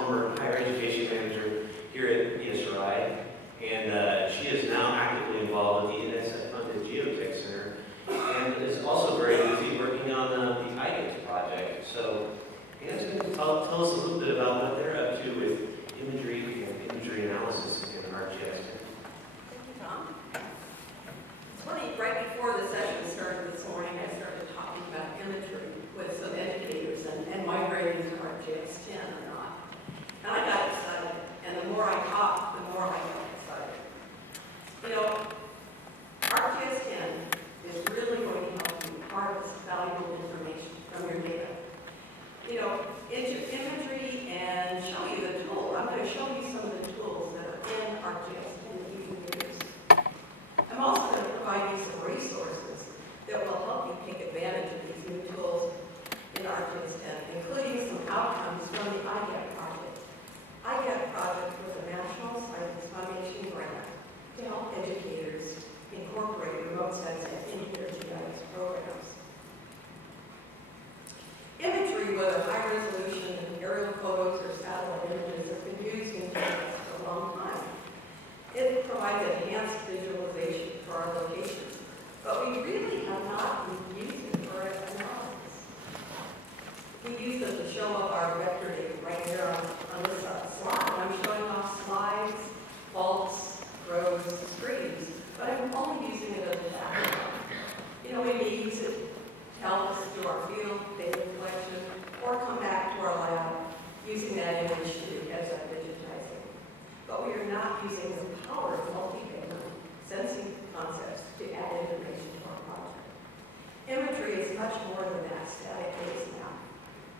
former higher education manager here at ESRI, and she is now actively involved with the EdUC GeoTech Center, and is also very busy working on the iGHETT project. So Anna's going to tell us a little bit about what they're up to with imagery and imagery analysis in ArcGIS10. Thank you, Tom. It's funny, right before the session started this morning, I started talking about imagery with some educators and migrating to ArcGIS10 or not. And I got excited, and the more I talked, the more I got excited. You know, ArcGIS10 is really going to help you harvest valuable information from your data. You know, into imagery and show you the tool. I'm going to show you some of the tools that are in ArcGIS10 that you can use. I'm also going to provide you some resources that will help you take advantage of these new tools in ArcGIS10, including some outcomes from the iGHETT project. iGHETT project was a National Science Foundation grant to help educators incorporate remote sensing into their GIS programs. Imagery, whether high-resolution aerial photos or satellite images, have been used in GIS for a long time. It provides enhanced visualization for our locations, but we really have not been using it for analysis. We use them to show up our vector data right here on this slide. I'm showing off slides, faults, rows, streams, but I'm only using it as a background. You know, we may use it to help us do our field data collection, or come back to our lab using that image to as our digitizing. But we are not using the power of multi-payment sensing concepts to add information to our project. Imagery is much more than that static base map.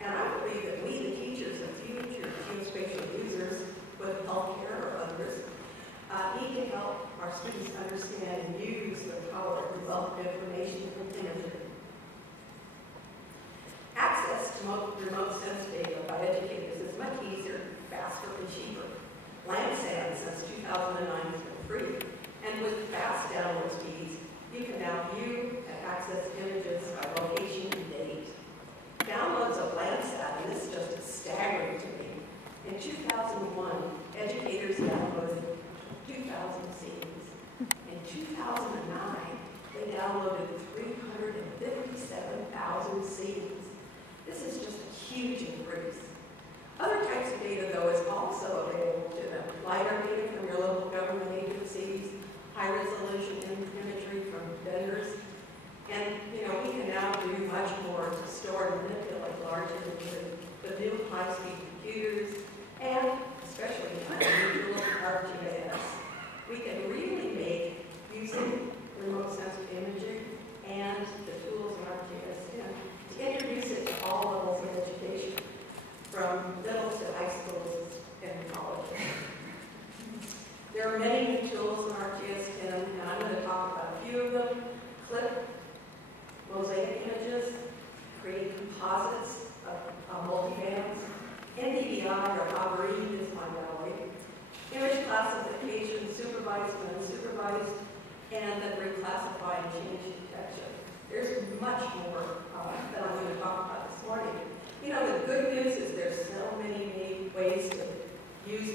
And I believe that we, the teachers and future geospatial users with healthcare or others, need to help our students understand and use the power of developed information from imagery. Access to remote sense data by educators is much easier, faster, and cheaper. Landsat since 2009 has been free, and with fast download speeds, you can now view and access images by location and date. Downloads of Landsat, and this is just staggering to me. In 2001, educators downloaded 2,000 scenes. In 2009, they downloaded 357,000 scenes. This is just a huge increase. Other types of data, though, is also available to them. LiDAR data from your local government agencies, high-resolution imagery from vendors, and, you know, we can now do much more to store and manipulate large imagery with new high-speed computers, and especially new tools in ArcGIS. We can really make using remote sensor imagery and the tools in ArcGIS10 to introduce it to all levels of education, from middle to high schools and colleges. There are many new tools in ArcGIS10, and I'm going to talk about a few of them. Clip, mosaic images, create composites of multibands. NDVI or Augury is my valley. Image classification, supervised and unsupervised, and then reclassify and change detection. There's much more that I'm going to talk about this morning. You know, the good news is there's so many ways to use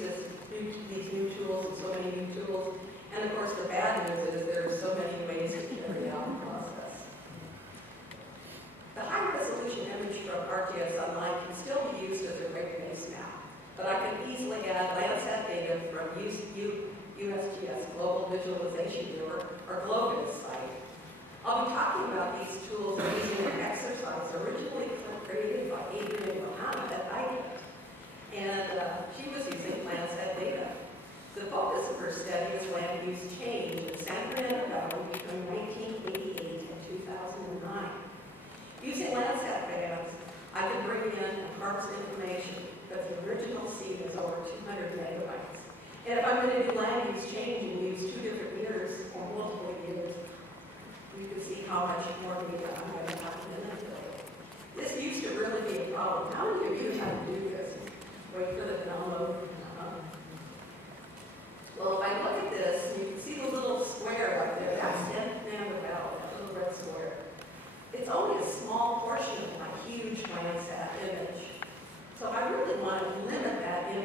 these new tools and so many new tools. And of course, the bad news is there are so many ways to carry out the process. The high-resolution image from ArcGIS Online can still be used as a great base map, but I can easily add Landsat data from USGS Global Visualization Viewer or GLOVIS site. I'll be talking about these tools using an exercise originally created by Adrian Mohammed at iGHETT, and she was using Landsat data. The focus of her study is land use change in San Fernando Valley between 1988 and 2009. Using Landsat bands, I can bring in and parse information, but the original seed is over 200 megabytes. And if I'm going to do land use change and use 2 different years or multiple years, you can see how much more data I'm going to have to manipulate. This used to really be a problem. How many of you have to do this? Wait for the download. Well, if I look at this, you can see the little square right there. That's Fernando Valley, that little red square. It's only a small portion of my huge Landsat image. So I really want to limit that image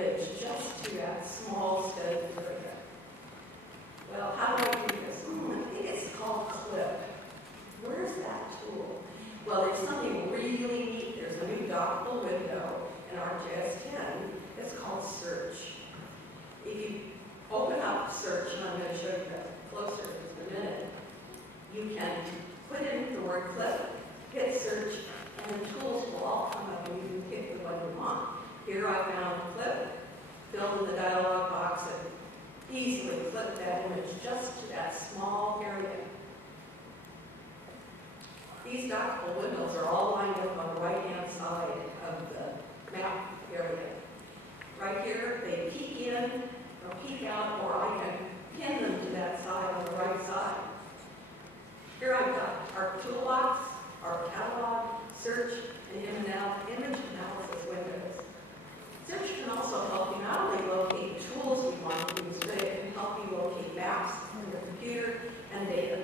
Here I found a clip, filled in the dialog box, and easily clipped that image just to that small area. These dockable windows are all lined up on the right-hand side of the map area. Right here, they peek in or peek out, or I can pin them to that side on the right side. Here I've got our toolbox, our catalog, search, and image analysis windows. Search can also help you not only locate tools you want to use, but it can help you locate maps on your computer and data.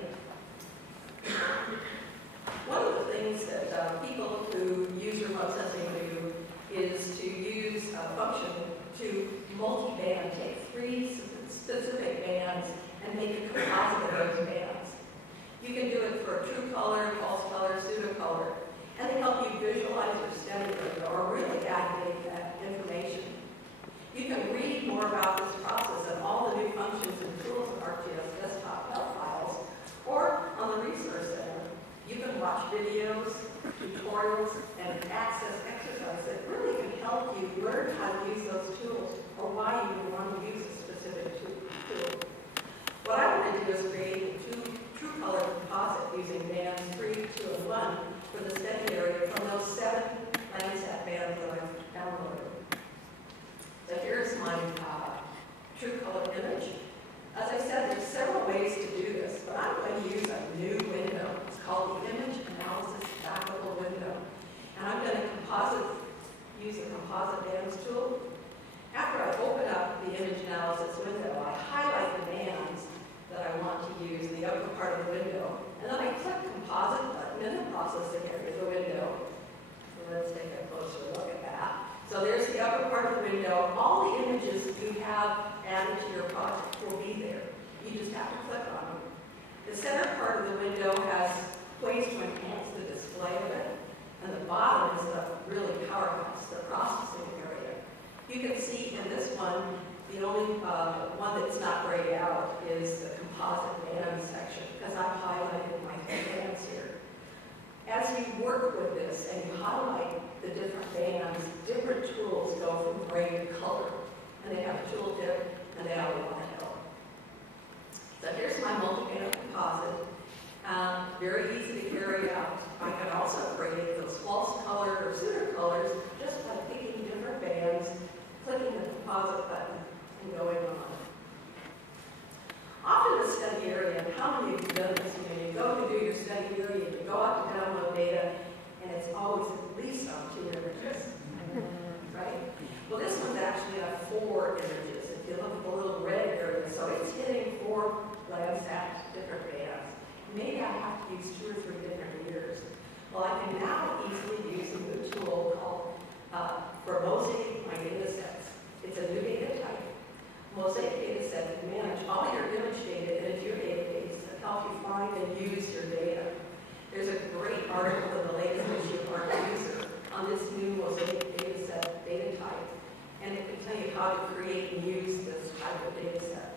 One of the things that people who use remote sensing do is to use a function to multi-band, take 3 specific bands and make a composite of those bands. You can do it for true color, false color, pseudo color, and they help you visualize your study area or really aggregate that information. You can read more about this process and all the new functions and tools of ArcGIS desktop web files or on the Resource Center. You can watch videos, tutorials, and access exercises that really can help you learn how to use those tools or why you would want to use a specific tool. What I want to do is create a true color composite using bands 3, 2, and 1 for the study area from those 7 Landsat bands that I've downloaded. So here's my true color image. As I said, there's several ways to do this, but I'm going to use a new window. It's called the Image Analysis Stackable Window. And I'm going to use the Composite Bands tool. After I open up the Image Analysis window, I highlight the bands that I want to use in the upper part of the window. And then I click Composite button in the processing area of the window. So let's take a closer look at that. So there's the upper part of the window. All the images you have added to your project will be there. You just have to click on them. The center part of the window has ways to enhance the display of it. And the bottom is the really powerhouse, the processing area. You can see in this one, the only one that's not grayed out is the composite band section, because I've highlighted my bands here. As you work with this and you highlight the different bands, different tools go from gray to color. And they have a tooltip and they all want to help. So here's my multi-band composite. Very easy to carry out. I can also create those false color or pseudo colors just by picking different bands, clicking the composite button, and going on. Often the study area, and how many of you have done this? You go to do your study area, you go out to download data, and it's always at least on 2 images, right? Well, this one's actually got 4 images. If you look at the little red area, so it's hitting 4 Landsat different bands. Maybe I have to use 2 or 3 different years. Well, I can now easily use a new tool called for mosaic my data sets. It's a new data type. Mosaic data set can manage all your image data in a geodatabase and help you find and use your data. There's a great article in the latest issue of ArcGIS on this new mosaic data set data type, and it can tell you how to create and use this type of data set.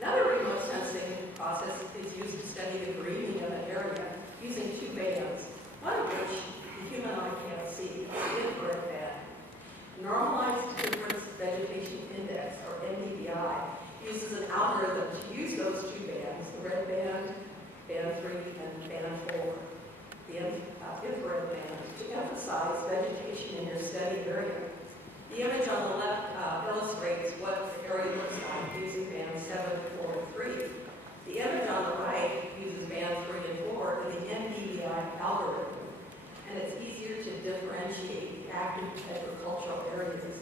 Another remote sensing process is used to study the greening of an area using 2 bands, one of which the human eye can't see, the infrared band. Normalized Difference Vegetation Index, or NDVI, uses an algorithm to use those 2 bands, the red band, band 3, and band 4, the infrared band, to emphasize vegetation in your study area. The image on the left illustrates what the area looks like using bands 7, 4, and 3. The image on the right uses bands 3 and 4 in the NDVI algorithm, and it's easier to differentiate the active agricultural areas.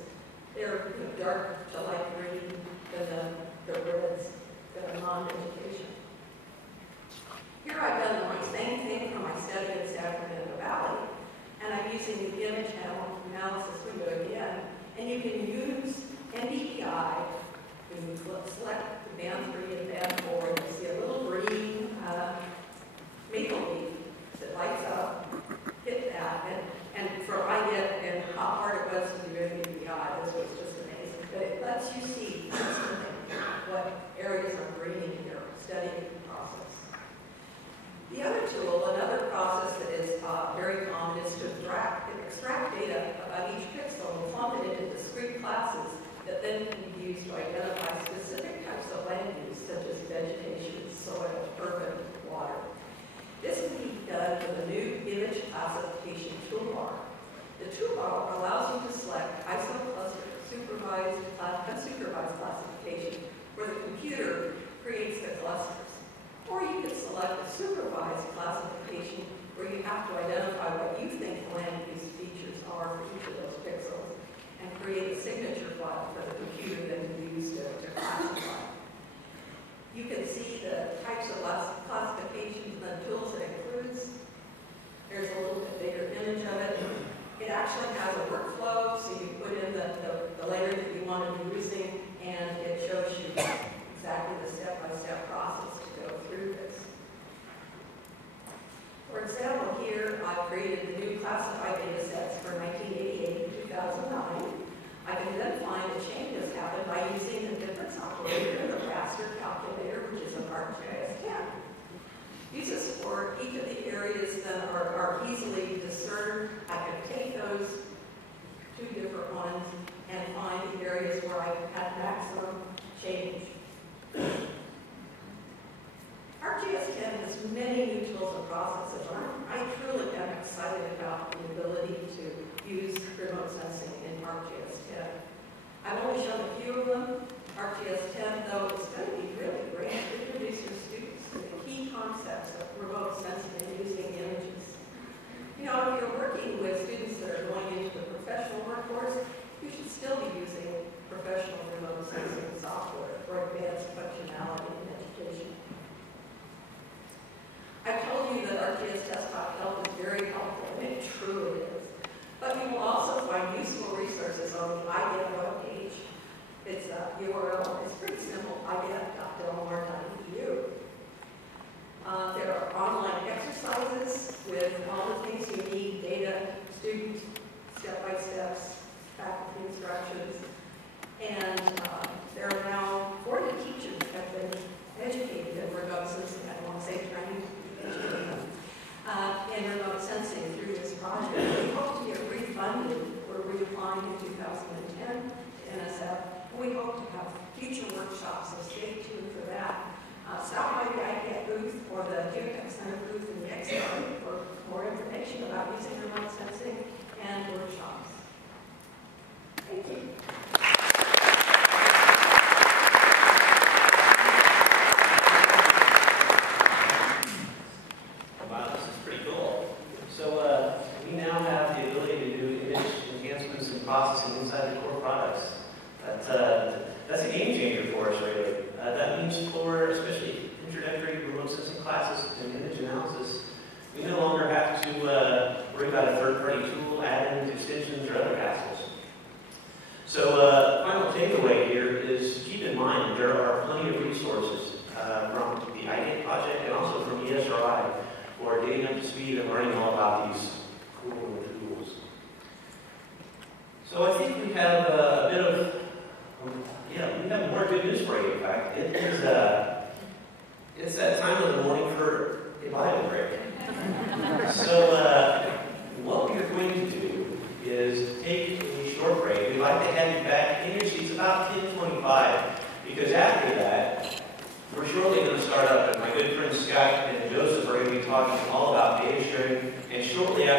They're dark to light green than the reds that are non-vegetation. Here I've done the same thing for my study in Sacramento Valley, and I'm using the image analysis window again. And you can use NDVI when you select the band 3 and band 4, and you see a little green maple leaf that lights up, hit that, and for iGHETT and how hard it was to do NDVI, this was just amazing. But it lets you see instantly what areas are greening in your studying process. The other tool, another process that is very common, is to extract data about each classes that then can be used to identify specific types of land use, such as vegetation, soil, urban, water. This can be done with a new image classification toolbar. The toolbar allows you to select iso-cluster supervised, unsupervised classification, where the computer creates the clusters. Or you can select a supervised classification, where you have to identify what you think land use features are for each of those pixels, and create a signature file for the computer then to use to classify. You can see the types of classifications and the tools it includes. There's a little bit bigger image of it. It actually has a workflow, so you put in the layer that you want to be using, and it shows you exactly the step-by-step process to go through this. For example, here I've created the new classified data sets for 1988 and 2009. I can then find a change has happened by using the difference operator in the raster calculator, which is an ArcGIS10. Uses for each of the areas that are easily discerned. I can take those two different ones and find the areas where I had maximum change. ArcGIS10 has many new tools and processes. I truly am excited about the ability to use remote sensing in ArcGIS10. I've only shown a few of them. ArcGIS10, though, is going to be really great to introduce your students to the key concepts of remote sensing and using images. You know, if you're working with students that are going into the professional workforce, you should still be using professional remote sensing software for advanced functionality in education. I've told you that ArcGIS Desktop Help is very helpful, and it truly is. But you will also find useful resources on the iGHETT webpage. Its URL is pretty simple, iGHETT.delmar.edu. There are online exercises with all the things you need, data, student, step-by-steps, faculty instructions. And there are now 40 teachers that have been educated in remote sensing. I don't want to say training, in remote sensing through this project. We hope to get refunded. We're reapplying in 2010 to NSF. We hope to have future workshops, so stay tuned for that. Stop by the iGHETT booth or the GeoTech Center booth in the expo for more information about using remote sensing and workshops. Thank you. Wow, this is pretty cool. So we now have the ability to do image enhancements and processing inside the core products. That's a game changer for us, really. That means for especially introductory remote sensing classes and image analysis, we no longer have to worry about a third-party tool, add-ins, extensions, or other hassles. So final takeaway here is keep in mind there are plenty of resources from the iGHETT project and also from ESRI for getting up to speed and learning all about these cool tools. So I think we have a bit of, we have more good news for you, in fact. It's that time of the morning for a Bible break. So what we're going to do is take a short break. We'd like to have you back in your seats about 10:25, because after that, we're shortly going to start up, and my good friends Scott and Joseph are going to be talking all about data sharing, and shortly after